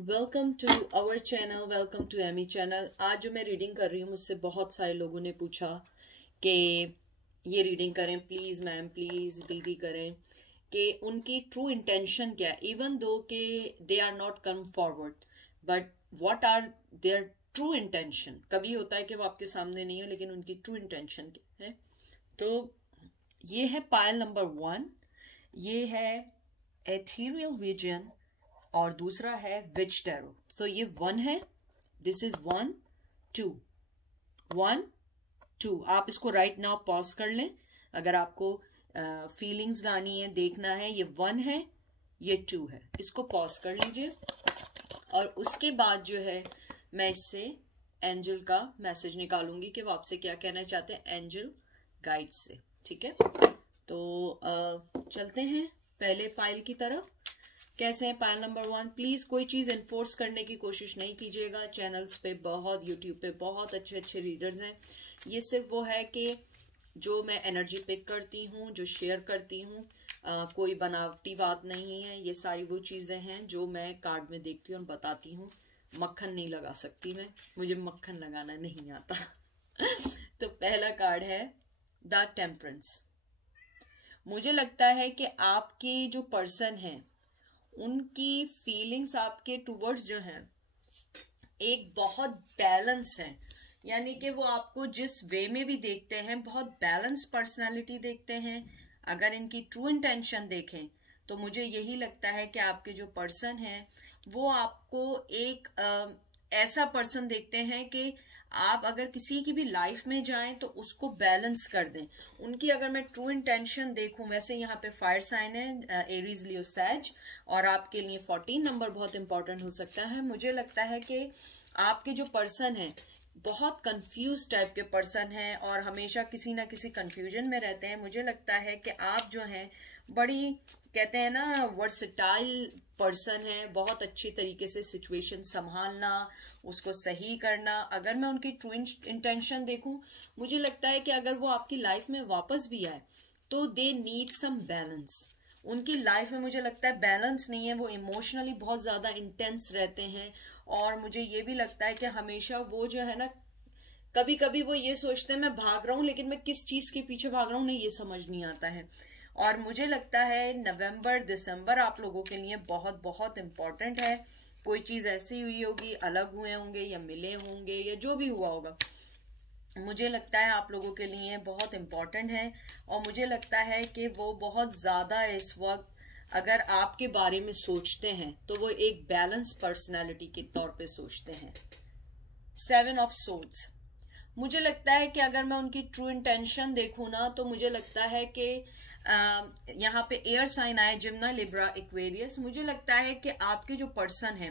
Welcome to our channel, welcome to Amy channel. आज जो मैं रीडिंग कर रही हूँ, मुझसे बहुत सारे लोगों ने पूछा कि ये रीडिंग करें प्लीज़ मैम, प्लीज़ दीदी करें, कि उनकी ट्रू इंटेंशन क्या है। इवन दो कि they are not come forward, but what are their true intention. कभी होता है कि वो आपके सामने नहीं है, लेकिन उनकी ट्रू इंटेंशन क्या है। तो ये है पायल नंबर 1, ये है एथीरियल विजन, और दूसरा है विच टैरो। तो ये 1 है, दिस इज 1 2 1 2। आप इसको राइट नाउ पॉज कर लें। अगर आपको फीलिंग्स लानी है, देखना है, ये 1 है, ये 2 है, इसको पॉज कर लीजिए। और उसके बाद जो है मैं इससे एंजल का मैसेज निकालूंगी कि वो आपसे क्या कहना चाहते हैं एंजल गाइड से। ठीक है, तो चलते हैं पहले पायल की तरफ। कैसे हैं पायल नंबर 1? प्लीज कोई चीज इन्फोर्स करने की कोशिश नहीं कीजिएगा। चैनल्स पे बहुत, यूट्यूब पे बहुत अच्छे अच्छे रीडर्स हैं। ये सिर्फ वो है कि जो मैं एनर्जी पिक करती हूँ, जो शेयर करती हूँ, कोई बनावटी बात नहीं है। ये सारी वो चीजें हैं जो मैं कार्ड में देखती हूँ और बताती हूँ। मक्खन नहीं लगा सकती मैं, मुझे मक्खन लगाना नहीं आता। तो पहला कार्ड है द टेम्परेंस। मुझे लगता है कि आपके जो पर्सन है, उनकी फीलिंग्स आपके टूवर्ड्स जो हैं एक बहुत बैलेंस है। यानी कि वो आपको जिस वे में भी देखते हैं, बहुत बैलेंस पर्सनालिटी देखते हैं। अगर इनकी ट्रू इंटेंशन देखें तो मुझे यही लगता है कि आपके जो पर्सन है वो आपको एक ऐसा पर्सन देखते हैं कि आप अगर किसी की भी लाइफ में जाएं तो उसको बैलेंस कर दें। उनकी अगर मैं ट्रू इंटेंशन देखूं, वैसे यहाँ पे फायर साइन है एरीज लियो सैज, और आपके लिए 14 नंबर बहुत इंपॉर्टेंट हो सकता है। मुझे लगता है कि आपके जो पर्सन है बहुत कंफ्यूज टाइप के पर्सन हैं और हमेशा किसी ना किसी कंफ्यूजन में रहते हैं। मुझे लगता है कि आप जो हैं बड़ी, कहते हैं ना, वर्सटाइल पर्सन है। बहुत अच्छी तरीके से सिचुएशन संभालना, उसको सही करना। अगर मैं उनकी ट्रू इंटेंशन देखूं, मुझे लगता है कि अगर वो आपकी लाइफ में वापस भी आए तो दे नीड सम बैलेंस। उनकी लाइफ में मुझे लगता है बैलेंस नहीं है। वो इमोशनली बहुत ज्यादा इंटेंस रहते हैं। और मुझे ये भी लगता है कि हमेशा वो जो है ना, कभी कभी वो ये सोचते हैं मैं भाग रहा हूं, लेकिन मैं किस चीज के पीछे भाग रहा हूं नहीं ये समझ नहीं आता है। और मुझे लगता है नवंबर दिसंबर आप लोगों के लिए बहुत बहुत इंपॉर्टेंट है। कोई चीज ऐसी हुई होगी, अलग हुए होंगे या मिले होंगे या जो भी हुआ होगा, मुझे लगता है आप लोगों के लिए बहुत इम्पोर्टेंट है। और मुझे लगता है कि वो बहुत ज्यादा इस वक्त अगर आपके बारे में सोचते हैं तो वो एक बैलेंस पर्सनालिटी के तौर पे सोचते हैं। 7 ऑफ सोर्ड्स। मुझे लगता है कि अगर मैं उनकी ट्रू इंटेंशन देखूं ना, तो मुझे लगता है कि यहाँ पे एयर साइन आया, जिम्ना, लिब्रा, एक्वेरियस। मुझे लगता है कि आपके जो पर्सन है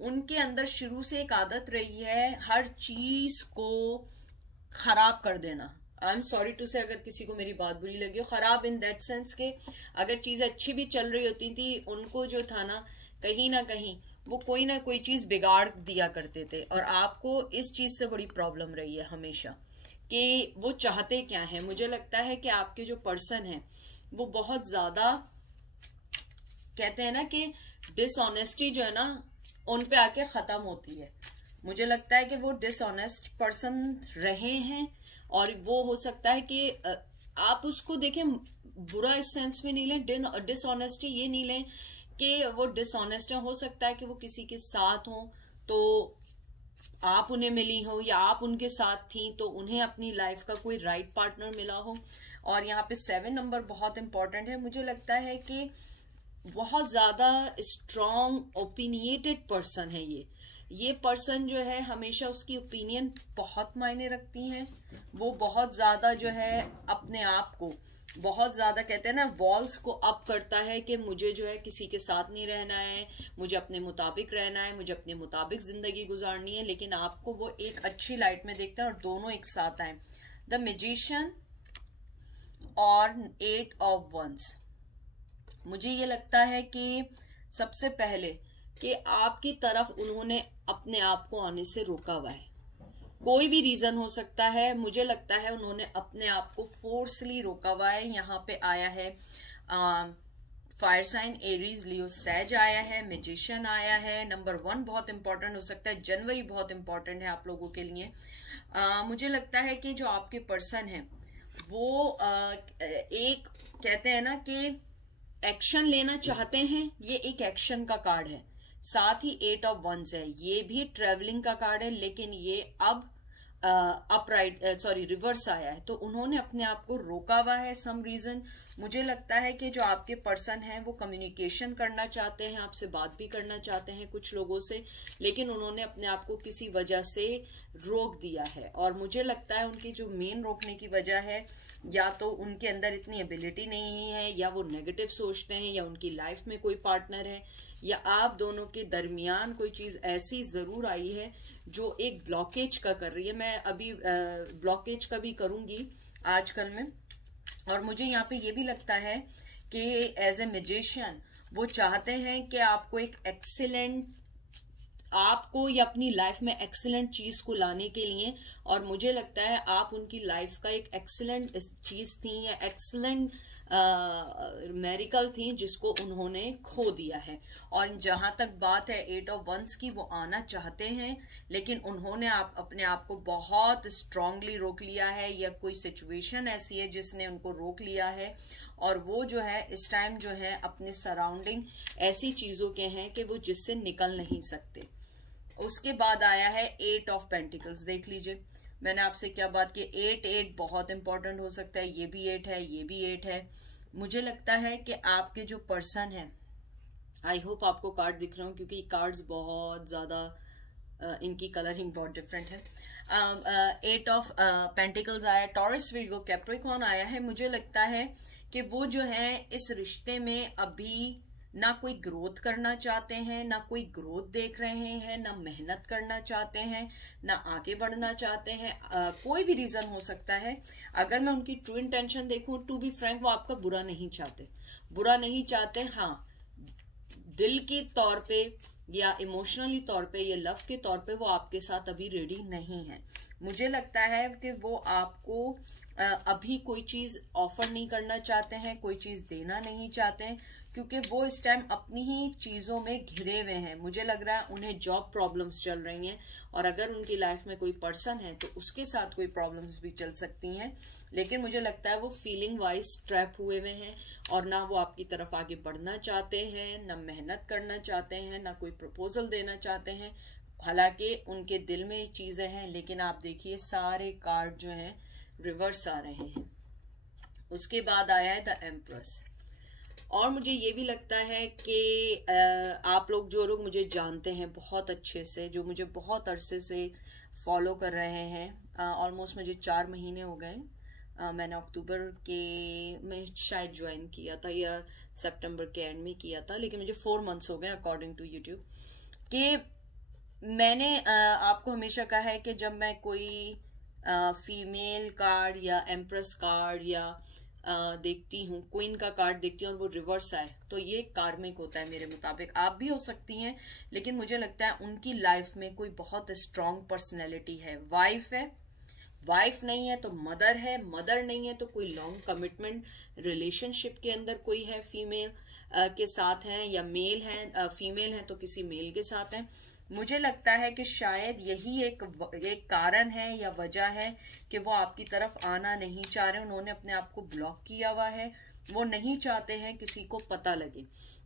उनके अंदर शुरू से एक आदत रही है हर चीज को खराब कर देना। आई एम सॉरी टू से अगर किसी को मेरी बात बुरी लगी हो। खराब इन दैट सेंस के अगर चीजें अच्छी भी चल रही होती थी, उनको जो था ना कहीं वो कोई ना कोई चीज बिगाड़ दिया करते थे। और आपको इस चीज से बड़ी प्रॉब्लम रही है हमेशा कि वो चाहते क्या है। मुझे लगता है कि आपके जो पर्सन है वो बहुत ज्यादा, कहते हैं ना कि डिसऑनेस्टी जो है ना उन पे आके खत्म होती है। मुझे लगता है कि वो डिसऑनेस्ट पर्सन रहे हैं। और वो हो सकता है कि आप उसको देखें, बुरा इस सेंस में नहीं लें, डिसऑनेस्टी ये नहीं लें कि वो डिसऑनेस्ट है। हो सकता है कि वो किसी के साथ हो तो आप उन्हें मिली हो, या आप उनके साथ थी तो उन्हें अपनी लाइफ का कोई राइट पार्टनर मिला हो। और यहाँ पे 7 नंबर बहुत इंपॉर्टेंट है। मुझे लगता है कि बहुत ज्यादा स्ट्रॉन्ग ओपिनियटेड पर्सन है ये पर्सन जो है हमेशा उसकी ओपिनियन बहुत मायने रखती हैं। वो बहुत ज्यादा जो है अपने आप को बहुत ज्यादा, कहते हैं ना, वॉल्स को अप करता है कि मुझे जो है किसी के साथ नहीं रहना है, मुझे अपने मुताबिक रहना है, मुझे अपने मुताबिक जिंदगी गुजारनी है। लेकिन आपको वो एक अच्छी लाइट में देखते हैं और दोनों एक साथ आए। द मैजिशियन और 8 ऑफ वंस। मुझे ये लगता है कि सबसे पहले कि आपकी तरफ उन्होंने अपने आप को आने से रोका हुआ है। कोई भी रीजन हो सकता है। मुझे लगता है उन्होंने अपने आप को फोर्सली रोका हुआ है। यहाँ पे आया है फायर साइन एरीज लियो सैज आया है, मैजिशियन आया है। नंबर 1 बहुत इंपॉर्टेंट हो सकता है, जनवरी बहुत इंपॉर्टेंट है आप लोगों के लिए। मुझे लगता है कि जो आपके पर्सन है वो एक कहते हैं ना कि एक्शन लेना चाहते हैं, ये एक एक्शन का कार्ड है। साथ ही 8 ऑफ वंस है, ये भी ट्रेवलिंग का कार्ड है, लेकिन ये अब अपराइट रिवर्स आया है। तो उन्होंने अपने आप को रोका हुआ है सम रीजन। मुझे लगता है कि जो आपके पर्सन हैं वो कम्युनिकेशन करना चाहते हैं, आपसे बात भी करना चाहते हैं कुछ लोगों से, लेकिन उन्होंने अपने आप को किसी वजह से रोक दिया है। और मुझे लगता है उनकी जो मेन रोकने की वजह है, या तो उनके अंदर इतनी एबिलिटी नहीं है, या वो नेगेटिव सोचते हैं, या उनकी लाइफ में कोई पार्टनर है, या आप दोनों के दरमियान कोई चीज ऐसी जरूर आई है जो एक ब्लॉकेज का कर रही है। मैं अभी ब्लॉकेज का भी करूंगी आजकल में। और मुझे यहाँ पे ये भी लगता है कि एज ए मैजिशियन वो चाहते हैं कि आपको एक एक्सीलेंट, आपको या अपनी लाइफ में एक्सीलेंट चीज को लाने के लिए, और मुझे लगता है आप उनकी लाइफ का एक एक्सीलेंट चीज थी, या एक्सीलेंट मेरिकल थी जिसको उन्होंने खो दिया है। और जहां तक बात है 8 ऑफ वंस की, वो आना चाहते हैं लेकिन उन्होंने अपने आप को बहुत स्ट्रांगली रोक लिया है, या कोई सिचुएशन ऐसी है जिसने उनको रोक लिया है। और वो जो है इस टाइम जो है अपने सराउंडिंग ऐसी चीजों के हैं कि वो जिससे निकल नहीं सकते। उसके बाद आया है 8 ऑफ पेंटिकल्स। देख लीजिए मैंने आपसे क्या बात की, 8 बहुत इंपॉर्टेंट हो सकता है। ये भी 8 है, ये भी 8 है। मुझे लगता है कि आपके जो पर्सन है, आई होप आपको कार्ड दिख रहे हो क्योंकि कार्ड्स बहुत ज्यादा इनकी कलरिंग बहुत डिफरेंट है। 8 ऑफ पेंटिकल्स आया, टॉरस, विर्गो, कैप्रिकॉर्न आया है। मुझे लगता है कि वो जो है इस रिश्ते में अभी ना कोई ग्रोथ करना चाहते हैं, ना कोई ग्रोथ देख रहे हैं, ना मेहनत करना चाहते हैं, ना आगे बढ़ना चाहते हैं। कोई भी रीजन हो सकता है। अगर मैं उनकी ट्रू इंटेंशन देखूं, टू बी फ्रैंक, वो आपका बुरा नहीं चाहते, बुरा नहीं चाहते। हाँ, दिल के तौर पे या इमोशनली तौर पे या लव के तौर पे वो आपके साथ अभी रेडी नहीं है। मुझे लगता है कि वो आपको अभी कोई चीज ऑफर नहीं करना चाहते हैं, कोई चीज देना नहीं चाहते हैं, क्योंकि वो इस टाइम अपनी ही चीजों में घिरे हुए हैं। मुझे लग रहा है उन्हें जॉब प्रॉब्लम्स चल रही हैं, और अगर उनकी लाइफ में कोई पर्सन है तो उसके साथ कोई प्रॉब्लम्स भी चल सकती हैं। लेकिन मुझे लगता है वो फीलिंग वाइज ट्रैप हुए हुए हैं, और ना वो आपकी तरफ आगे बढ़ना चाहते हैं, ना मेहनत करना चाहते हैं, ना कोई प्रपोजल देना चाहते हैं। हालांकि उनके दिल में चीजें हैं, लेकिन आप देखिए सारे कार्ड जो हैं रिवर्स आ रहे हैं। उसके बाद आया है द एम्प्रेस। और मुझे ये भी लगता है कि आप लोग, जो लोग मुझे जानते हैं बहुत अच्छे से, जो मुझे बहुत अरसे से फॉलो कर रहे हैं, ऑलमोस्ट मुझे 4 महीने हो गए। मैंने अक्टूबर के में शायद ज्वाइन किया था, या सितंबर के एंड में किया था, लेकिन मुझे 4 मंथ्स हो गए अकॉर्डिंग टू यूट्यूब। कि मैंने आपको हमेशा कहा है कि जब मैं कोई फीमेल कार्ड या एम्प्रेस कार्ड या देखती हूँ, क्वीन का कार्ड देखती हूँ और वो रिवर्स आए, तो ये कार्मिक होता है मेरे मुताबिक। आप भी हो सकती हैं, लेकिन मुझे लगता है उनकी लाइफ में कोई बहुत स्ट्रांग पर्सनैलिटी है। वाइफ है, वाइफ नहीं है तो मदर है, मदर नहीं है तो कोई लॉन्ग कमिटमेंट रिलेशनशिप के अंदर कोई है, फीमेल के साथ है, या मेल है, फीमेल है तो किसी मेल के साथ है। मुझे लगता है कि शायद यही एक कारण है या वजह है कि वो आपकी तरफ आना नहीं चाह रहे। उन्होंने अपने आप को ब्लॉक किया हुआ है, वो नहीं चाहते हैं किसी को पता लगे।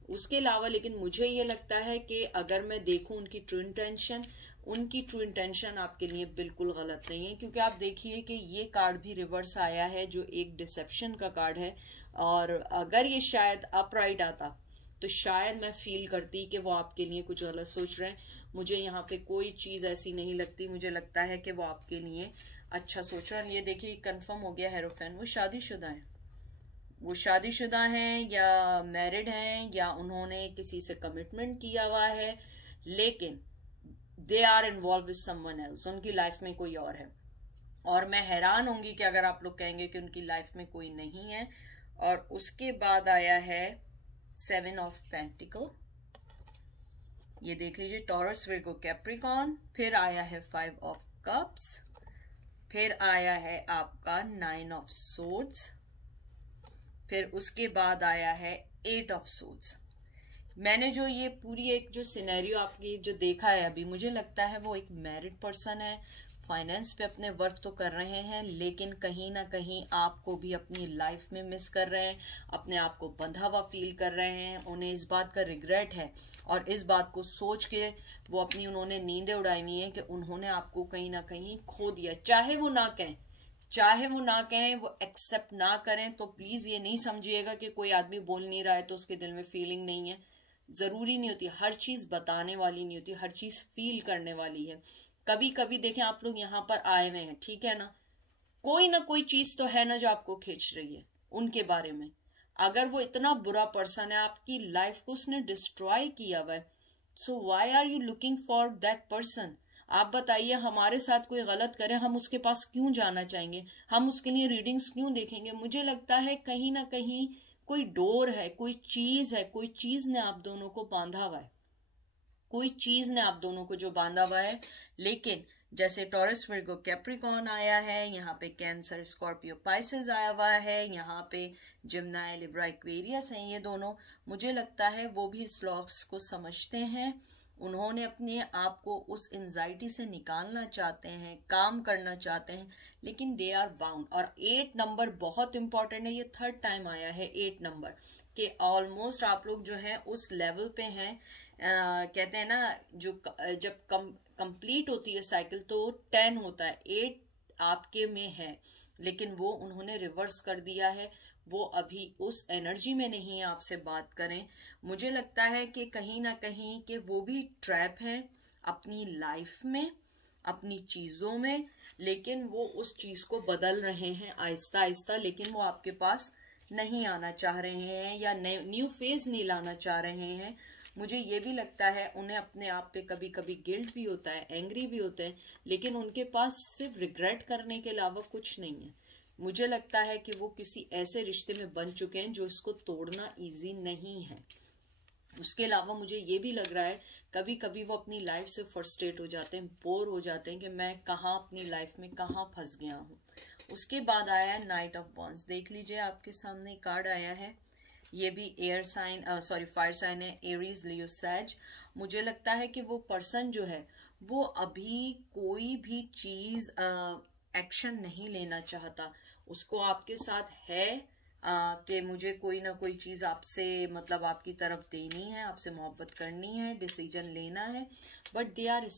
उसके अलावा लेकिन मुझे ये लगता है कि अगर मैं देखूं उनकी ट्रू इंटेंशन आपके लिए बिल्कुल गलत नहीं है, क्योंकि आप देखिए कि ये कार्ड भी रिवर्स आया है जो एक डिसेप्शन का कार्ड है। और अगर ये शायद अपराइट आता तो शायद मैं फील करती कि वो आपके लिए कुछ गलत सोच रहे हैं। मुझे यहाँ पे कोई चीज ऐसी नहीं लगती, मुझे लगता है कि वो आपके लिए अच्छा सोच रहे हैं। ये देखिए कंफर्म हो गया हेरोफेन, वो शादीशुदा हैं, वो शादीशुदा हैं या मैरिड हैं, या उन्होंने किसी से कमिटमेंट किया हुआ है, लेकिन they are involve with someone else, उनकी लाइफ में कोई और है। और मैं हैरान होंगी कि अगर आप लोग कहेंगे कि उनकी लाइफ में कोई नहीं है। और उसके बाद आया है 7 ऑफ पेंटिकल, ये देख लीजिए, टॉरस, विर्गो, कैप्रिकॉर्न। फिर आया है 5 ऑफ कप्स, फिर आया है आपका 9 ऑफ सोर्ड्स, फिर उसके बाद आया है 8 ऑफ सोल्स। मैंने जो ये पूरी एक जो सिनेरियो आपकी जो देखा है अभी, मुझे लगता है वो एक मैरिड पर्सन है, फाइनेंस पे अपने वर्क तो कर रहे हैं, लेकिन कहीं ना कहीं आपको भी अपनी लाइफ में मिस कर रहे हैं, अपने आप को बंधा हुआ फील कर रहे हैं, उन्हें इस बात का रिग्रेट है और इस बात को सोच के वो अपनी उन्होंने नींदें उड़ाई हुई हैं कि उन्होंने आपको कहीं ना कहीं खो दिया। चाहे वो ना कहें, वो एक्सेप्ट ना करें, तो प्लीज ये नहीं समझिएगा कि कोई आदमी बोल नहीं रहा है तो उसके दिल में फीलिंग नहीं है। जरूरी नहीं होती, हर चीज बताने वाली नहीं होती, हर चीज फील करने वाली है। कभी कभी देखें, आप लोग यहाँ पर आए हुए हैं, ठीक है ना कोई चीज तो है ना जो आपको खींच रही है उनके बारे में। अगर वो इतना बुरा पर्सन है, आपकी लाइफ को उसने डिस्ट्रॉय किया हुआ है, so why are you looking for that person? आप बताइए, हमारे साथ कोई गलत करे, हम उसके पास क्यों जाना चाहेंगे? हम उसके लिए रीडिंग्स क्यों देखेंगे? मुझे लगता है कहीं ना कहीं कोई डोर है, कोई चीज ने आप दोनों को बांधा हुआ है, कोई चीज ने आप दोनों को जो बांधा हुआ है। लेकिन जैसे टॉरस विर्गो कैप्रिकॉर्न आया है, यहाँ पे कैंसर स्कॉर्पियो पाइसेस आया हुआ है, यहाँ पे जिम्नाई लिब्रा एक्वेरियस हैं ये दोनों, मुझे लगता है वो भी इस लॉस को समझते हैं। उन्होंने अपने आप को उस एंजाइटी से निकालना चाहते हैं, काम करना चाहते हैं, लेकिन दे आर बाउंड। और 8 नंबर बहुत इंपॉर्टेंट है, ये 3rd टाइम आया है 8 नंबर के ऑलमोस्ट आप लोग जो हैं उस लेवल पे हैं। कहते हैं ना, जो जब कंप्लीट होती है साइकिल तो 10 होता है, 8 आपके में है, लेकिन वो उन्होंने रिवर्स कर दिया है। वो अभी उस एनर्जी में नहीं है आपसे बात करें। मुझे लगता है कि कहीं ना कहीं कि वो भी ट्रैप हैं अपनी लाइफ में, अपनी चीजों में, लेकिन वो उस चीज को बदल रहे हैं आहिस्ता आहिस्ता, लेकिन वो आपके पास नहीं आना चाह रहे हैं या न्यू फेज नहीं लाना चाह रहे हैं। मुझे ये भी लगता है उन्हें अपने आप पे कभी कभी गिल्ट भी होता है, एंग्री भी होते हैं, लेकिन उनके पास सिर्फ रिग्रेट करने के अलावा कुछ नहीं है। मुझे लगता है कि वो किसी ऐसे रिश्ते में बन चुके हैं जो इसको तोड़ना इजी नहीं है। उसके अलावा मुझे ये भी लग रहा है कभी कभी वो अपनी लाइफ से फ्रस्ट्रेट हो जाते हैं, बोर हो जाते हैं कि मैं कहाँ अपनी लाइफ में कहाँ फंस गया हूँ। उसके बाद आया है नाइट ऑफ वॉन्ड्स। देख लीजिए, आपके सामने कार्ड आया है, ये भी एयर साइन फायर साइन है, एरीज लियो सैज। मुझे लगता है कि वो पर्सन जो है वो अभी कोई भी चीज एक्शन नहीं लेना चाहता। उसको आपके साथ है कि मुझे कोई ना कोई चीज आपसे मतलब आपकी तरफ देनी है, आपसे मोहब्बत करनी है, डिसीजन लेना है, but they are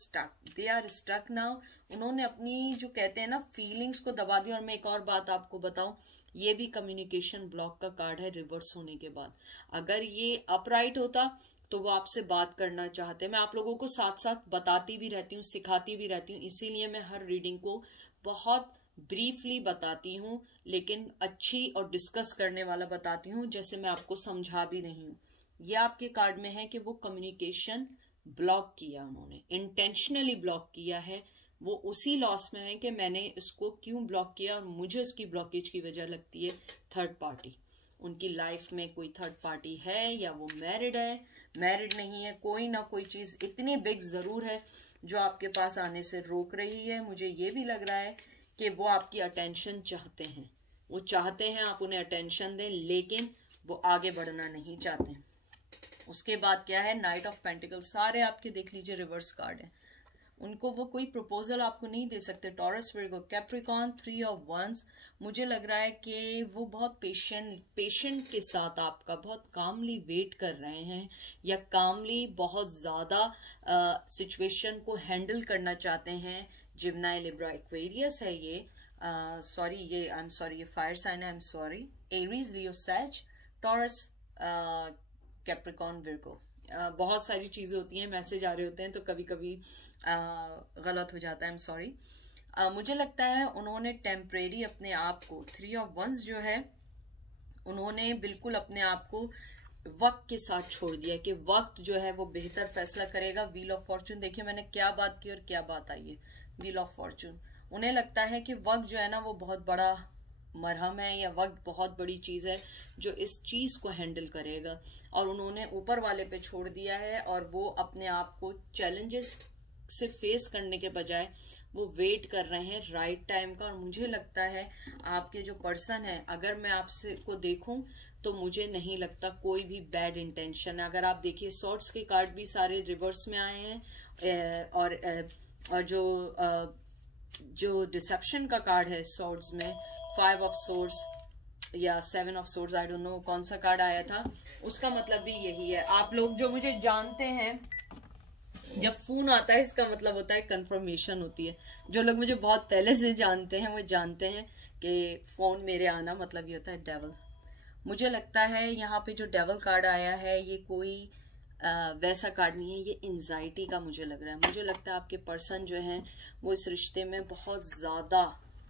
stuck now. उन्होंने अपनी जो कहते हैं ना फीलिंग्स को दबा दिया। और मैं एक और बात आपको बताऊं, ये भी कम्युनिकेशन ब्लॉक का कार्ड है रिवर्स होने के बाद। अगर ये अपराइट होता तो वो आपसे बात करना चाहते हैं। मैं आप लोगों को साथ साथ बताती भी रहती हूँ, सिखाती भी रहती हूँ, इसीलिए मैं हर रीडिंग को बहुत ब्रीफली बताती हूँ, लेकिन अच्छी और डिस्कस करने वाला बताती हूँ, जैसे मैं आपको समझा भी रही हूँ। ये आपके कार्ड में है कि वो कम्युनिकेशन ब्लॉक किया, उन्होंने इंटेंशनली ब्लॉक किया है। वो उसी लॉस में है कि मैंने इसको क्यों ब्लॉक किया, और मुझे उसकी ब्लॉकेज की वजह लगती है 3rd पार्टी। उनकी लाइफ में कोई 3rd पार्टी है, या वो मैरिड है, मैरिड नहीं है, कोई ना कोई चीज इतनी बिग जरूर है जो आपके पास आने से रोक रही है। मुझे ये भी लग रहा है कि वो आपकी अटेंशन चाहते हैं, वो चाहते हैं आप उन्हें अटेंशन दें, लेकिन वो आगे बढ़ना नहीं चाहते। उसके बाद क्या है, नाइट ऑफ पेंटिकल। सारे आपके देख लीजिए रिवर्स कार्ड है। उनको वो कोई प्रपोजल आपको नहीं दे सकते। Taurus Virgo Capricorn 3 of ones. मुझे लग रहा है कि वो बहुत पेशेंट के साथ आपका बहुत कामली वेट कर रहे हैं, या कामली बहुत ज्यादा सिचुएशन को हैंडल करना चाहते हैं। जिम्नाई लिब्रा एक्वेरियस है ये, ये फायर साइन है, एरीज लियो सैज, टॉरस कैप्रिकॉर्न विर्गो। बहुत सारी चीजें होती हैं, मैसेज आ रहे होते हैं तो कभी कभी गलत हो जाता है, सॉरी। मुझे लगता है उन्होंने टेम्परेरी अपने आप को 3 ऑफ वंस जो है, उन्होंने बिल्कुल अपने आप को वक्त के साथ छोड़ दिया कि वक्त जो है वो बेहतर फैसला करेगा। व्हील ऑफ फॉर्चून देखिए मैंने क्या बात की और क्या बात आई है। व्हील ऑफ फॉर्चून, उन्हें लगता है कि वक्त जो है ना वो बहुत बड़ा मरहम है, या वक्त बहुत बड़ी चीज है जो इस चीज को हैंडल करेगा, और उन्होंने ऊपर वाले पे छोड़ दिया है। और वो अपने आप को चैलेंजेस से फेस करने के बजाय वो वेट कर रहे हैं राइट टाइम का। और मुझे लगता है आपके जो पर्सन है, अगर मैं आपसे को देखूं तो मुझे नहीं लगता कोई भी बैड इंटेंशन है। अगर आप देखिए सॉर्ट्स के कार्ड भी सारे रिवर्स में आए हैं, और जो डिसेप्शन का कार्ड है सॉर्ड्स में, 5 ऑफ सोर्ड्स या 7 of swords, I don't know कौन सा कार्ड आया था, उसका मतलब भी यही है। आप लोग जो मुझे जानते हैं, जब फोन आता है इसका मतलब होता है कंफर्मेशन होती है। जो लोग मुझे बहुत पहले से जानते हैं वो जानते हैं कि फोन मेरे आना मतलब ये होता है डेविल। मुझे लगता है यहाँ पे जो डेविल कार्ड आया है ये कोई वैसा कार्ड नहीं है, ये एंजाइटी का मुझे लग रहा है। मुझे लगता है आपके पर्सन जो हैं वो इस रिश्ते में बहुत ज़्यादा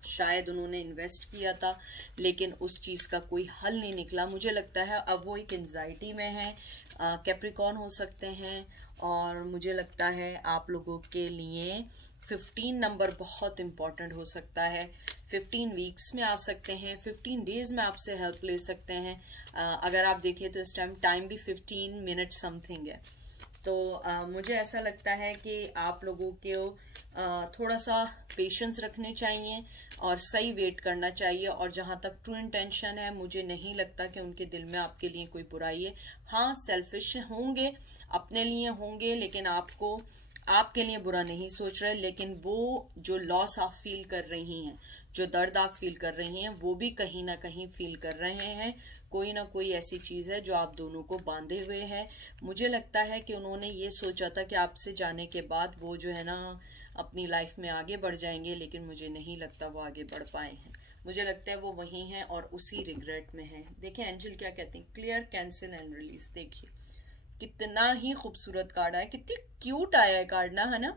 शायद उन्होंने इन्वेस्ट किया था, लेकिन उस चीज़ का कोई हल नहीं निकला। मुझे लगता है अब वो एक एंजाइटी में है। कैप्रिकॉर्न हो सकते हैं, और मुझे लगता है आप लोगों के लिए 15 नंबर बहुत इंपॉर्टेंट हो सकता है। 15 वीक्स में आ सकते हैं, 15 डेज में आपसे हेल्प ले सकते हैं। अगर आप देखिए तो इस टाइम भी 15 मिनट समथिंग है। तो मुझे ऐसा लगता है कि आप लोगों को थोड़ा सा पेशेंस रखने चाहिए और सही वेट करना चाहिए। और जहाँ तक ट्रू इंटेंशन है, मुझे नहीं लगता कि उनके दिल में आपके लिए कोई बुराई है। हाँ, सेल्फिश होंगे, अपने लिए होंगे, लेकिन आपके लिए बुरा नहीं सोच रहे। लेकिन वो जो लॉस आप फील कर रही हैं, जो दर्द आप फील कर रही हैं, वो भी कहीं ना कहीं फील कर रहे हैं। कोई ना कोई ऐसी चीज़ है जो आप दोनों को बांधे हुए है। मुझे लगता है कि उन्होंने ये सोचा था कि आपसे जाने के बाद वो जो है ना अपनी लाइफ में आगे बढ़ जाएंगे, लेकिन मुझे नहीं लगता वो आगे बढ़ पाए हैं। मुझे लगता है वो वहीं हैं और उसी रिग्रेट में हैं। देखिए एंजल क्या कहते हैं, क्लियर, कैंसिल एंड रिलीज। देखिए कितना ही खूबसूरत कार्ड आया, कितनी क्यूट आया है कार्ड ना, है ना।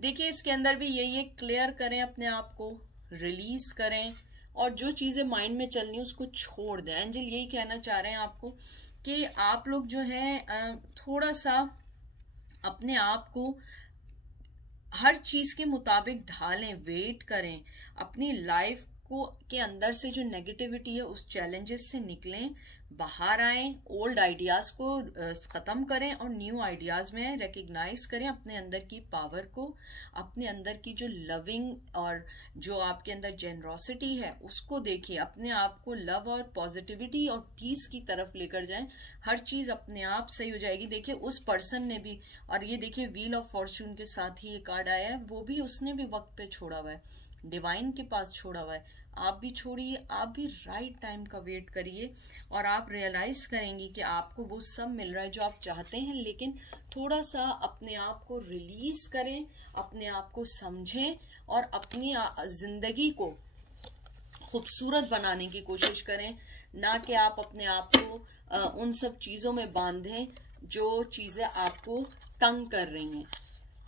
देखिए इसके अंदर भी यही है, क्लियर करें अपने आप को, रिलीज करें, और जो चीज़ें माइंड में चल रही हैं उसको छोड़ दें। एंजल यही कहना चाह रहे हैं आपको कि आप लोग जो है थोड़ा सा अपने आप को हर चीज़ के मुताबिक ढालें, वेट करें, अपनी लाइफ को के अंदर से जो नेगेटिविटी है उस चैलेंजेस से निकलें, बाहर आएं, ओल्ड आइडियाज़ को ख़त्म करें और न्यू आइडियाज़ में रिकग्नाइज करें अपने अंदर की पावर को, अपने अंदर की जो लविंग और जो आपके अंदर जेनरोसिटी है उसको देखिए, अपने आप को लव और पॉजिटिविटी और पीस की तरफ लेकर जाएं। हर चीज़ अपने आप सही हो जाएगी। देखिए उस पर्सन ने भी, और ये देखिए व्हील ऑफ फॉर्चून के साथ ही ये कार्ड आया है, वो भी उसने भी वक्त पे छोड़ा हुआ है, डिवाइन के पास छोड़ा हुआ है। आप भी छोड़िए, आप भी राइट टाइम का वेट करिए और आप रियलाइज करेंगी कि आपको वो सब मिल रहा है जो आप चाहते हैं। लेकिन थोड़ा सा अपने आप को रिलीज करें, अपने आप को समझें और अपनी जिंदगी को खूबसूरत बनाने की कोशिश करें, ना कि आप अपने आप को उन सब चीज़ों में बांधें जो चीज़ें आपको तंग कर रही हैं।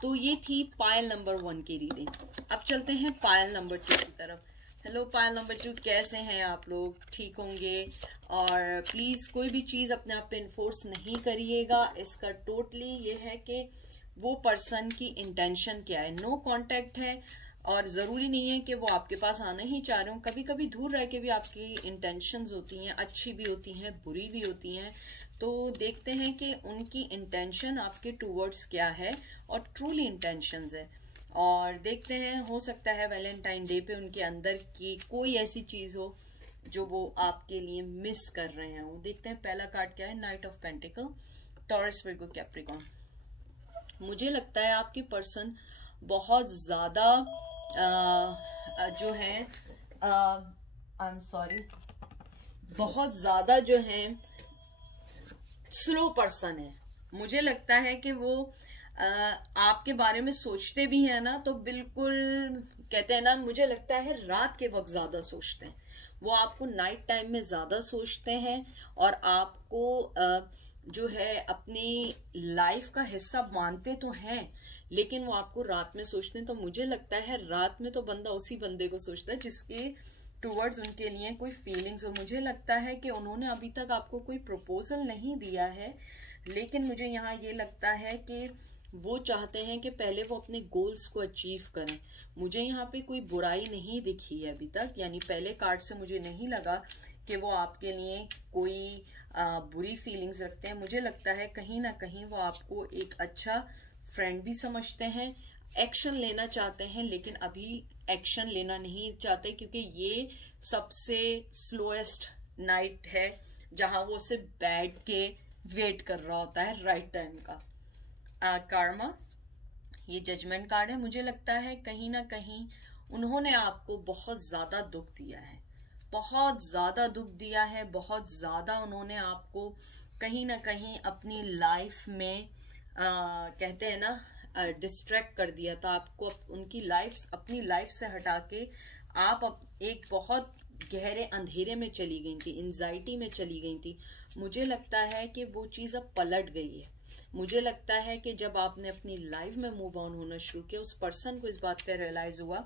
तो ये थी पायल नंबर 1 की रीडिंग। अब चलते हैं पायल नंबर 2 की तरफ। हेलो पायल नंबर 2, कैसे हैं आप लोग? ठीक होंगे। और प्लीज़ कोई भी चीज़ अपने आप पे इन्फोर्स नहीं करिएगा। इसका टोटली ये है कि वो पर्सन की इंटेंशन क्या है। नो कांटेक्ट है और ज़रूरी नहीं है कि वो आपके पास आना ही चाह रहे हो। कभी कभी दूर रह के भी आपकी इंटेंशंस होती हैं, अच्छी भी होती हैं, बुरी भी होती हैं। तो देखते हैं कि उनकी इंटेंशन आपके टूवर्ड्स क्या है और ट्रूली इंटेंशंस है। और देखते हैं, हो सकता है वैलेंटाइन डे पे उनके अंदर की कोई ऐसी चीज़ हो जो वो आपके लिए मिस कर रहे हो। देखते हैं पहला कार्ड क्या है, night of pentacle, taurus, Virgo, Capricorn. मुझे लगता है आपके पर्सन बहुत ज़्यादा जो है आई एम सॉरी, बहुत ज़्यादा जो है स्लो पर्सन है। मुझे लगता है कि वो आपके बारे में सोचते भी हैं ना तो बिल्कुल कहते हैं ना, मुझे लगता है रात के वक्त ज़्यादा सोचते हैं। वो आपको नाइट टाइम में ज़्यादा सोचते हैं और आपको जो है अपनी लाइफ का हिस्सा मानते तो हैं, लेकिन वो आपको रात में सोचते हैं। तो मुझे लगता है रात में तो बंदा उसी बंदे को सोचता है जिसके टूवर्ड्स उनके लिए कोई फीलिंग्स हो। मुझे लगता है कि उन्होंने अभी तक आपको कोई प्रपोजल नहीं दिया है, लेकिन मुझे यहाँ ये लगता है कि वो चाहते हैं कि पहले वो अपने गोल्स को अचीव करें। मुझे यहाँ पे कोई बुराई नहीं दिखी है अभी तक, यानी पहले कार्ड से मुझे नहीं लगा कि वो आपके लिए कोई बुरी फीलिंग्स रखते हैं। मुझे लगता है कहीं ना कहीं वो आपको एक अच्छा फ्रेंड भी समझते हैं, एक्शन लेना चाहते हैं, लेकिन अभी एक्शन लेना नहीं चाहते क्योंकि ये सबसे स्लोएस्ट नाइट है जहां वो सिर्फ बैठ के वेट कर रहा होता है राइट टाइम का। कार्मा, ये जजमेंट कार्ड है। मुझे लगता है कहीं ना कहीं उन्होंने आपको बहुत ज्यादा दुख दिया है, बहुत ज्यादा दुख दिया है, बहुत ज्यादा उन्होंने आपको कहीं ना कहीं अपनी लाइफ में कहते हैं ना डिस्ट्रैक्ट कर दिया था आपको, उनकी लाइफ, अपनी लाइफ से हटा के आप एक बहुत गहरे अंधेरे में चली गई थी, एंजाइटी में चली गई थी। मुझे लगता है कि वो चीज अब पलट गई है। मुझे लगता है कि जब आपने अपनी लाइफ में मूव ऑन होना शुरू किया, उस पर्सन को इस बात का रियलाइज हुआ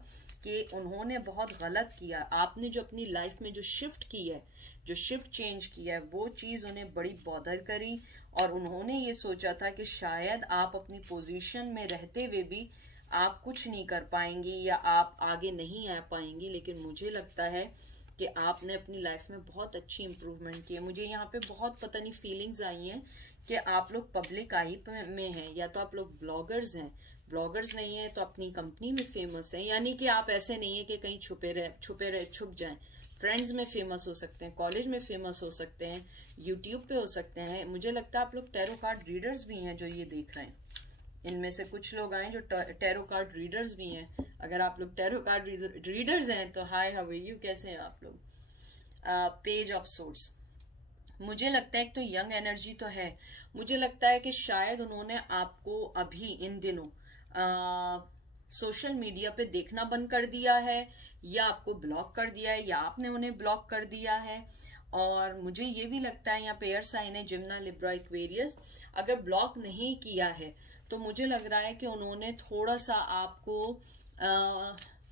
कि उन्होंने बहुत गलत किया। आपने जो अपनी लाइफ में जो शिफ्ट की है, जो शिफ्ट चेंज किया है, वो चीज उन्हें बड़ी बॉदर करी और उन्होंने ये सोचा था कि शायद आप अपनी पोजीशन में रहते हुए भी आप कुछ नहीं कर पाएंगी या आप आगे नहीं आ पाएंगी। लेकिन मुझे लगता है कि आपने अपनी लाइफ में बहुत अच्छी इंप्रूवमेंट की है। मुझे यहाँ पे बहुत पता नहीं फीलिंग्स आई हैं कि आप लोग पब्लिक आई में हैं, या तो आप लोग व्लॉगर्स हैं, व्लॉगर्स नहीं है तो अपनी कंपनी में फेमस हैं, यानी कि आप ऐसे नहीं है कि कहीं छुप जाएं। फ्रेंड्स में फेमस हो सकते हैं, कॉलेज में फेमस हो सकते हैं, यूट्यूब पे हो सकते हैं। मुझे लगता है आप लोग टैरो कार्ड रीडर्स भी हैं जो ये देख रहे हैं। इनमें से कुछ लोग आए जो टैरो कार्ड रीडर्स भी हैं। अगर आप लोग टैरो कार्ड रीडर्स हैं तो हाय, हाउ आर यू, कैसे हैं आप लोग। पेज ऑफ सोर्स, मुझे लगता है एक तो यंग एनर्जी तो है। मुझे लगता है कि शायद उन्होंने आपको अभी इन दिनों सोशल मीडिया पे देखना बंद कर दिया है, या आपको ब्लॉक कर दिया है, या आपने उन्हें ब्लॉक कर दिया है। और मुझे ये भी लगता है, यहाँ पे एयर साइन है जिम्ना, लिब्रा, एक्वेरियस। अगर ब्लॉक नहीं किया है तो मुझे लग रहा है कि उन्होंने थोड़ा सा आपको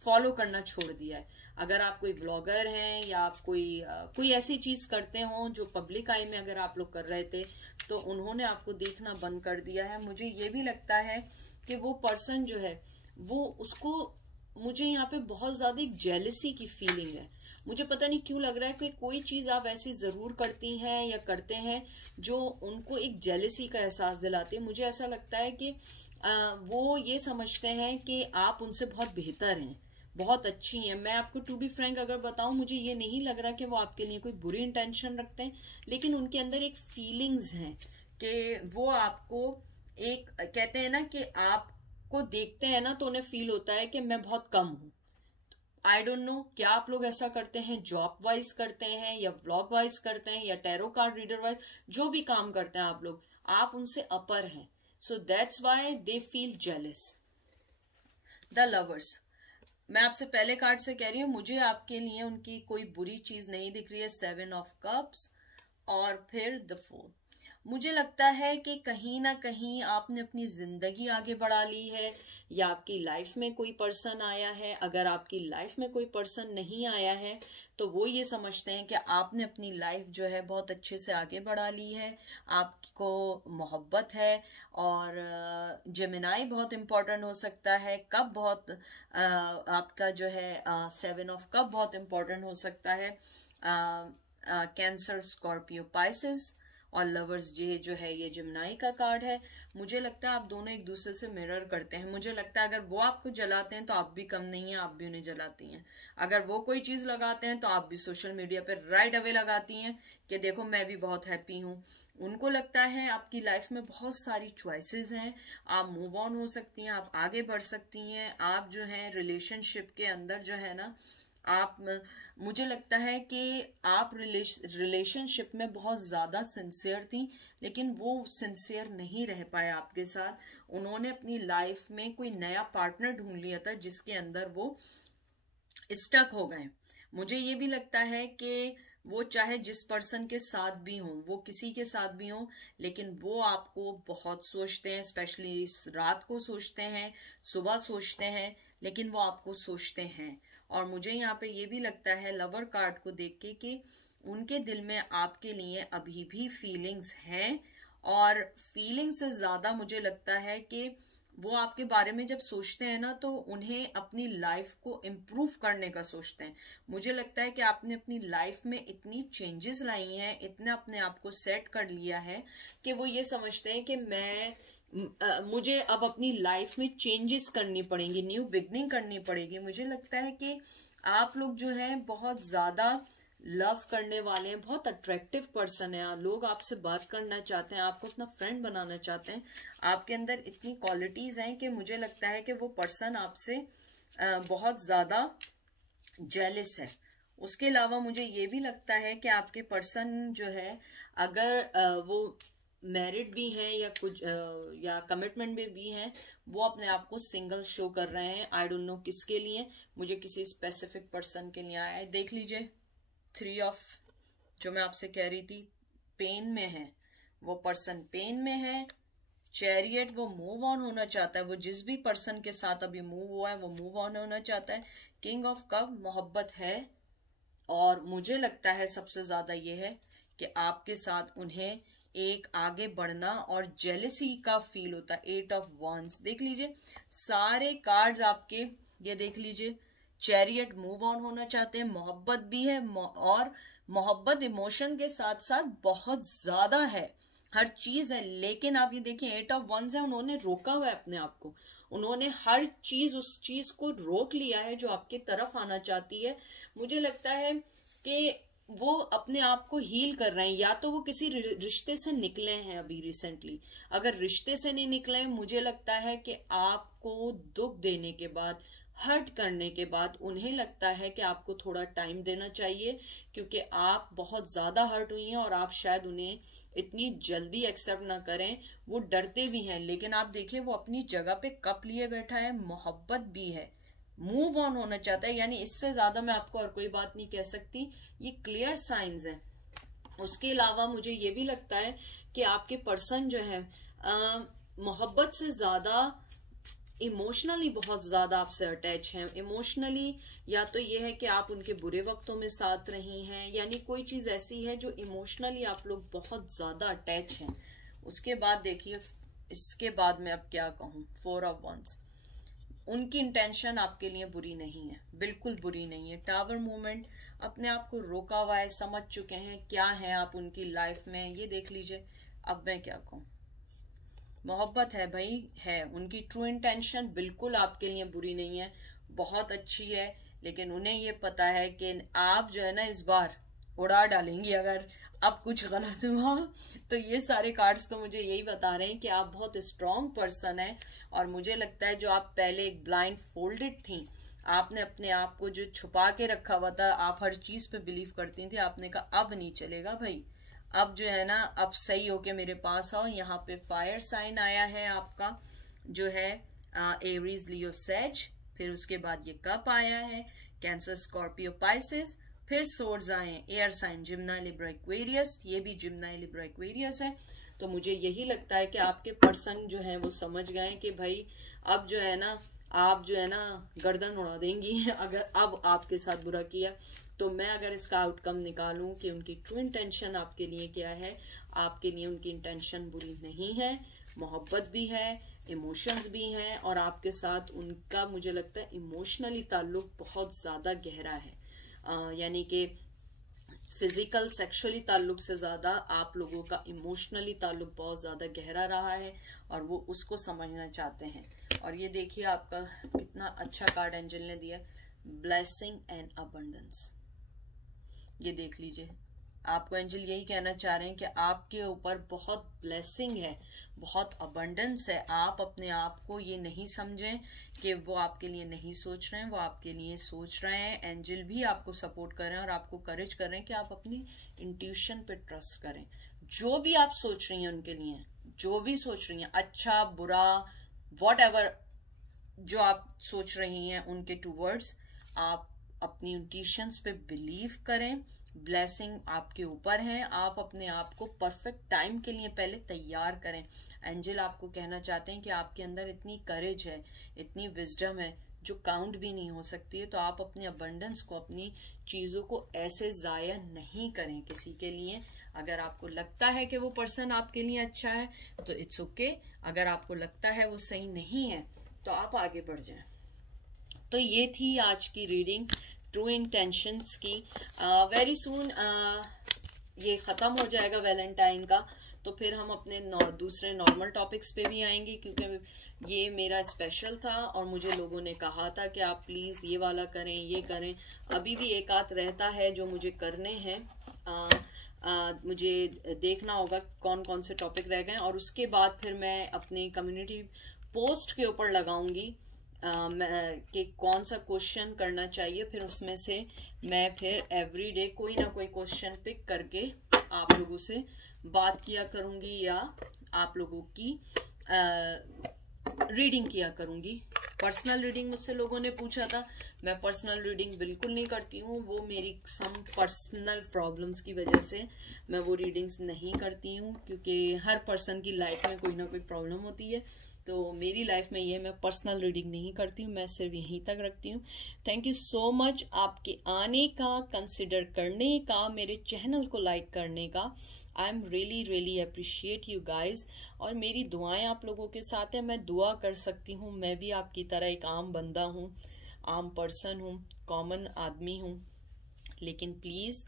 फॉलो करना छोड़ दिया है। अगर आप कोई व्लॉगर हैं या आप कोई ऐसी चीज करते हो जो पब्लिक आई में अगर आप लोग कर रहे थे, तो उन्होंने आपको देखना बंद कर दिया है। मुझे ये भी लगता है कि वो पर्सन जो है वो उसको, मुझे यहाँ पे बहुत ज्यादा एक जेलसी की फीलिंग है। मुझे पता नहीं क्यों लग रहा है कि कोई चीज आप ऐसी जरूर करती हैं या करते हैं जो उनको एक जेलसी का एहसास दिलाती है। मुझे ऐसा लगता है कि वो ये समझते हैं कि आप उनसे बहुत बेहतर हैं, बहुत अच्छी हैं। मैं आपको टू बी फ्रैंक अगर बताऊं, मुझे ये नहीं लग रहा कि वो आपके लिए कोई बुरी इंटेंशन रखते हैं, लेकिन उनके अंदर एक फीलिंग्स हैं कि वो आपको एक, कहते हैं ना कि आपको देखते हैं ना तो उन्हें फील होता है कि मैं बहुत कम हूं। आई डोंट नो क्या आप लोग ऐसा करते हैं, जॉब वाइज करते हैं या व्लॉग वाइज करते हैं या टैरो कार्ड रीडर वाइज, जो भी काम करते हैं आप लोग, आप उनसे अपर हैं। So that's why they feel jealous. The lovers, मैं आपसे पहले कार्ड से कह रही हूँ, मुझे आपके लिए उनकी कोई बुरी चीज नहीं दिख रही है। 7 ऑफ कप्स और फिर द 4। मुझे लगता है कि कहीं ना कहीं आपने अपनी जिंदगी आगे बढ़ा ली है, या आपकी लाइफ में कोई पर्सन आया है। अगर आपकी लाइफ में कोई पर्सन नहीं आया है तो वो ये समझते हैं कि आपने अपनी लाइफ जो है बहुत अच्छे से आगे बढ़ा ली है, आपको मोहब्बत है। और जेमिनाई बहुत इंपॉर्टेंट हो सकता है, कब बहुत आपका जो है 7 ऑफ कप बहुत इंपॉर्टेंट हो सकता है। कैंसर, स्कॉर्पियो, पाइसिस और लवर्स, ये जो है ये जिम्नाई का कार्ड है। मुझे लगता है आप दोनों एक दूसरे से मिरर करते हैं। मुझे लगता है अगर वो आपको जलाते हैं तो आप भी कम नहीं है, आप भी उन्हें जलाती हैं। अगर वो कोई चीज लगाते हैं तो आप भी सोशल मीडिया पर राइट अवे लगाती हैं कि देखो मैं भी बहुत हैप्पी हूँ। उनको लगता है आपकी लाइफ में बहुत सारी चॉइसेस हैं, आप मूव ऑन हो सकती हैं, आप आगे बढ़ सकती हैं। आप जो है रिलेशनशिप के अंदर जो है ना, आप, मुझे लगता है कि आप रिलेशनशिप में बहुत ज्यादा सिंसियर थी, लेकिन वो सिंसियर नहीं रह पाए आपके साथ। उन्होंने अपनी लाइफ में कोई नया पार्टनर ढूंढ लिया था जिसके अंदर वो स्टक हो गए। मुझे ये भी लगता है कि वो चाहे जिस पर्सन के साथ भी हों, वो किसी के साथ भी हों, लेकिन वो आपको बहुत सोचते हैं, स्पेशली रात को सोचते हैं, सुबह सोचते हैं, लेकिन वो आपको सोचते हैं। और मुझे यहाँ पे ये भी लगता है लवर कार्ड को देख के कि उनके दिल में आपके लिए अभी भी फीलिंग्स हैं। और फीलिंग्स से ज्यादा मुझे लगता है कि वो आपके बारे में जब सोचते हैं ना तो उन्हें अपनी लाइफ को इम्प्रूव करने का सोचते हैं। मुझे लगता है कि आपने अपनी लाइफ में इतनी चेंजेस लाई हैं, इतना अपने आप को सेट कर लिया है कि वो ये समझते हैं कि मुझे अब अपनी लाइफ में चेंजेस करनी पड़ेंगी, न्यू बिगनिंग करनी पड़ेगी। मुझे लगता है कि आप लोग जो है बहुत ज्यादा लव करने वाले हैं, बहुत अट्रैक्टिव पर्सन है, लोग आपसे बात करना चाहते हैं, आपको अपना फ्रेंड बनाना चाहते हैं। आपके अंदर इतनी क्वालिटीज हैं कि मुझे लगता है कि वो पर्सन आपसे बहुत ज्यादा जेलस है। उसके अलावा मुझे ये भी लगता है कि आपके पर्सन जो है, अगर वो मैरिड भी हैं या कुछ या कमिटमेंट में भी हैं, वो अपने आप को सिंगल शो कर रहे हैं। आई डोंट नो किसके लिए, मुझे किसी स्पेसिफिक पर्सन के लिए आया है। देख लीजिए 3 ऑफ, जो मैं आपसे कह रही थी, पेन में है, वो पर्सन पेन में है। चैरियट, वो मूव ऑन होना चाहता है, वो जिस भी पर्सन के साथ अभी मूव हुआ है वो मूव ऑन होना चाहता है। किंग ऑफ कप, मोहब्बत है, और मुझे लगता है सबसे ज्यादा ये है कि आपके साथ उन्हें एक आगे बढ़ना और जेलसी का फील होता है। 8 ऑफ वॉन्ड्स, देख लीजिए सारे कार्ड्स आपके, ये देख लीजिए, चैरियट मूव ऑन होना चाहते हैं, मोहब्बत भी है, और मोहब्बत इमोशन के साथ साथ बहुत ज्यादा है, हर चीज है। लेकिन आप ये देखिए 8 ऑफ वंस है, उन्होंने रोका हुआ है अपने आप को, उन्होंने हर चीज, उस चीज को रोक लिया है जो आपके तरफ आना चाहती है। मुझे लगता है कि वो अपने आप को हील कर रहे हैं, या तो वो किसी रिश्ते से निकले हैं अभी रिसेंटली। अगर रिश्ते से नहीं निकले हैं, मुझे लगता है कि आपको दुख देने के बाद, हर्ट करने के बाद, उन्हें लगता है कि आपको थोड़ा टाइम देना चाहिए, क्योंकि आप बहुत ज्यादा हर्ट हुई हैं और आप शायद उन्हें इतनी जल्दी एक्सेप्ट ना करें। वो डरते भी हैं, लेकिन आप देखिए वो अपनी जगह पे कप लिए बैठा है, मोहब्बत भी है, मूव ऑन होना चाहता है। यानी इससे ज्यादा मैं आपको और कोई बात नहीं कह सकती, ये क्लियर साइंस है। उसके अलावा मुझे ये भी लगता है कि आपके पर्सन जो है मोहब्बत से ज्यादा इमोशनली बहुत ज्यादा आपसे अटैच हैं। इमोशनली या तो ये है कि आप उनके बुरे वक्तों में साथ रही हैं, यानी कोई चीज ऐसी है जो इमोशनली आप लोग बहुत ज्यादा अटैच हैं। उसके बाद देखिए, इसके बाद मैं अब क्या कहूँ, 4 ऑफ वंस, उनकी इंटेंशन आपके लिए बुरी नहीं है, बिल्कुल बुरी नहीं है। टावर मूवमेंट, अपने आप को रोका हुआ है, समझ चुके हैं क्या है आप उनकी लाइफ में, ये देख लीजिए। अब मैं क्या कहूँ, मोहब्बत है भाई, है, उनकी ट्रू इंटेंशन बिल्कुल आपके लिए बुरी नहीं है, बहुत अच्छी है। लेकिन उन्हें ये पता है कि आप जो है ना इस बार उड़ा डालेंगी अगर अब कुछ गलत हुआ। तो ये सारे कार्ड्स तो मुझे यही बता रहे हैं कि आप बहुत स्ट्रांग पर्सन है, और मुझे लगता है जो आप पहले एक ब्लाइंड फोल्डेड थी, आपने अपने आप को जो छुपा के रखा हुआ था, आप हर चीज पे बिलीव करती थी, आपने कहा अब नहीं चलेगा भाई, अब जो है ना, अब सही होके मेरे पास आओ। यहाँ पे फायर साइन आया है आपका, जो है एरीज, लियो, सेज, फिर उसके बाद ये कप आया है, कैंसर, स्कॉर्पियो, पाइसेस, फिर सोर्ड्स आए, एयर साइन, जिम्ना, लिब्रा, एक्वेरियस, ये भी जिम्ना, लिब्रा, एक्वेरियस है। तो मुझे यही लगता है कि आपके पर्सन जो है वो समझ गए कि भाई अब जो है ना, आप जो है ना गर्दन उड़ा देंगी अगर अब आपके साथ बुरा किया। तो मैं अगर इसका आउटकम निकालूं कि उनकी ट्रू इंटेंशन आपके लिए क्या है, आपके लिए उनकी इंटेंशन बुरी नहीं है, मोहब्बत भी है, इमोशंस भी हैं, और आपके साथ उनका मुझे लगता है इमोशनली ताल्लुक बहुत ज़्यादा गहरा है। यानी कि फिजिकल सेक्सुअली ताल्लुक से ज़्यादा आप लोगों का इमोशनली ताल्लुक बहुत ज़्यादा गहरा रहा है, और वो उसको समझना चाहते हैं। और ये देखिए आपका कितना अच्छा कार्ड एंजल ने दिया, ब्लेसिंग एंड अबंडेंस। ये देख लीजिए, आपको एंजल यही कहना चाह रहे हैं कि आपके ऊपर बहुत ब्लेसिंग है, बहुत अबंडेंस है। आप अपने आप को ये नहीं समझें कि वो आपके लिए नहीं सोच रहे हैं, वो आपके लिए सोच रहे हैं। एंजल भी आपको सपोर्ट कर रहे हैं और आपको करेज कर रहे हैं कि आप अपनी इंट्यूशन पे ट्रस्ट करें। जो भी आप सोच रही हैं उनके लिए, जो भी सोच रही हैं, अच्छा बुरा, व्हाटएवर जो आप सोच रही हैं उनके टूवर्ड्स, आप अपनी इंट्यूशंस पे बिलीव करें। ब्लेसिंग आपके ऊपर है, आप अपने आप को परफेक्ट टाइम के लिए पहले तैयार करें। एंजल आपको कहना चाहते हैं कि आपके अंदर इतनी करेज है, इतनी विजडम है जो काउंट भी नहीं हो सकती है। तो आप अपने अबंडेंस को, अपनी चीज़ों को ऐसे ज़ाया नहीं करें किसी के लिए। अगर आपको लगता है कि वो पर्सन आपके लिए अच्छा है तो इट्स ओके, अगर आपको लगता है वो सही नहीं है तो आप आगे बढ़ जाएं। तो ये थी आज की रीडिंग ट्रू इंटेंशंस की। वेरी सून ये ख़त्म हो जाएगा वैलेंटाइन का, तो फिर हम अपने दूसरे नॉर्मल टॉपिक्स पे भी आएंगे, क्योंकि ये मेरा स्पेशल था और मुझे लोगों ने कहा था कि आप प्लीज़ ये वाला करें, ये करें। अभी भी एक आध रहता है जो मुझे करने हैं। मुझे देखना होगा कौन कौन से टॉपिक रह गए, और उसके बाद फिर मैं अपनी कम्युनिटी पोस्ट के ऊपर लगाऊंगी कि कौन सा क्वेश्चन करना चाहिए। फिर उसमें से मैं फिर एवरी डे कोई ना कोई क्वेश्चन पिक करके आप लोगों से बात किया करूंगी, या आप लोगों की रीडिंग किया करूंगी। पर्सनल रीडिंग मुझसे लोगों ने पूछा था, मैं पर्सनल रीडिंग बिल्कुल नहीं करती हूँ। वो मेरी सम पर्सनल प्रॉब्लम्स की वजह से मैं वो रीडिंग्स नहीं करती हूँ, क्योंकि हर पर्सन की लाइफ में कोई ना कोई प्रॉब्लम होती है। तो मेरी लाइफ में ये, मैं पर्सनल रीडिंग नहीं करती हूँ, मैं सिर्फ यहीं तक रखती हूँ। थैंक यू सो मच आपके आने का, कंसिडर करने का, मेरे चैनल को लाइक करने का। I am really appreciate you guys. और मेरी दुआएं आप लोगों के साथ हैं। मैं दुआ कर सकती हूँ, मैं भी आपकी तरह एक आम बंदा हूँ, आम पर्सन हूँ, कॉमन आदमी हूँ, लेकिन प्लीज़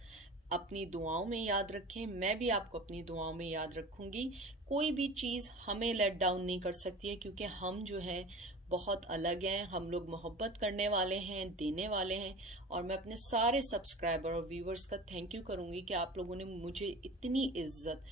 अपनी दुआओं में याद रखें। मैं भी आपको अपनी दुआओं में याद रखूंगी। कोई भी चीज़ हमें लेट डाउन नहीं कर सकती है, क्योंकि हम जो हैं बहुत अलग हैं। हम लोग मोहब्बत करने वाले हैं, देने वाले हैं। और मैं अपने सारे सब्सक्राइबर और व्यूवर्स का थैंक यू करूंगी कि आप लोगों ने मुझे इतनी इज्जत,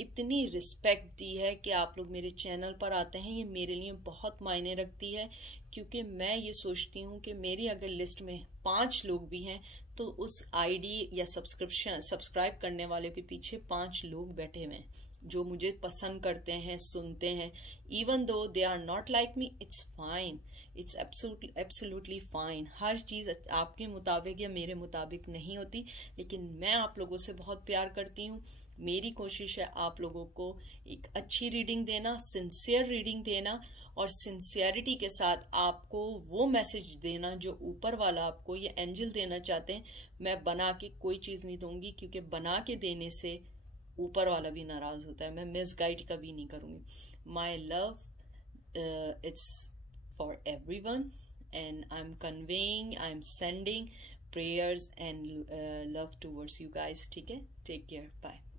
इतनी रिस्पेक्ट दी है कि आप लोग मेरे चैनल पर आते हैं। ये मेरे लिए बहुत मायने रखती है, क्योंकि मैं ये सोचती हूँ कि मेरी अगर लिस्ट में 5 लोग भी हैं तो उस आईडी या सब्सक्राइब करने वाले के पीछे 5 लोग बैठे हुए हैं जो मुझे पसंद करते हैं, सुनते हैं। Even though they are not like me, it's fine, it's absolutely fine. हर चीज़ आपके मुताबिक या मेरे मुताबिक नहीं होती, लेकिन मैं आप लोगों से बहुत प्यार करती हूँ। मेरी कोशिश है आप लोगों को एक अच्छी रीडिंग देना, सिंसियर रीडिंग देना, और सिंसियरिटी के साथ आपको वो मैसेज देना जो ऊपर वाला आपको ये एंजल देना चाहते हैं। मैं बना के कोई चीज़ नहीं दूंगी, क्योंकि बना के देने से ऊपर वाला भी नाराज़ होता है। मैं मिसगाइड कभी नहीं करूँगी। My love it's for everyone, and I'm conveying, I'm sending prayers and love towards you guys. ठीक है, take care, bye.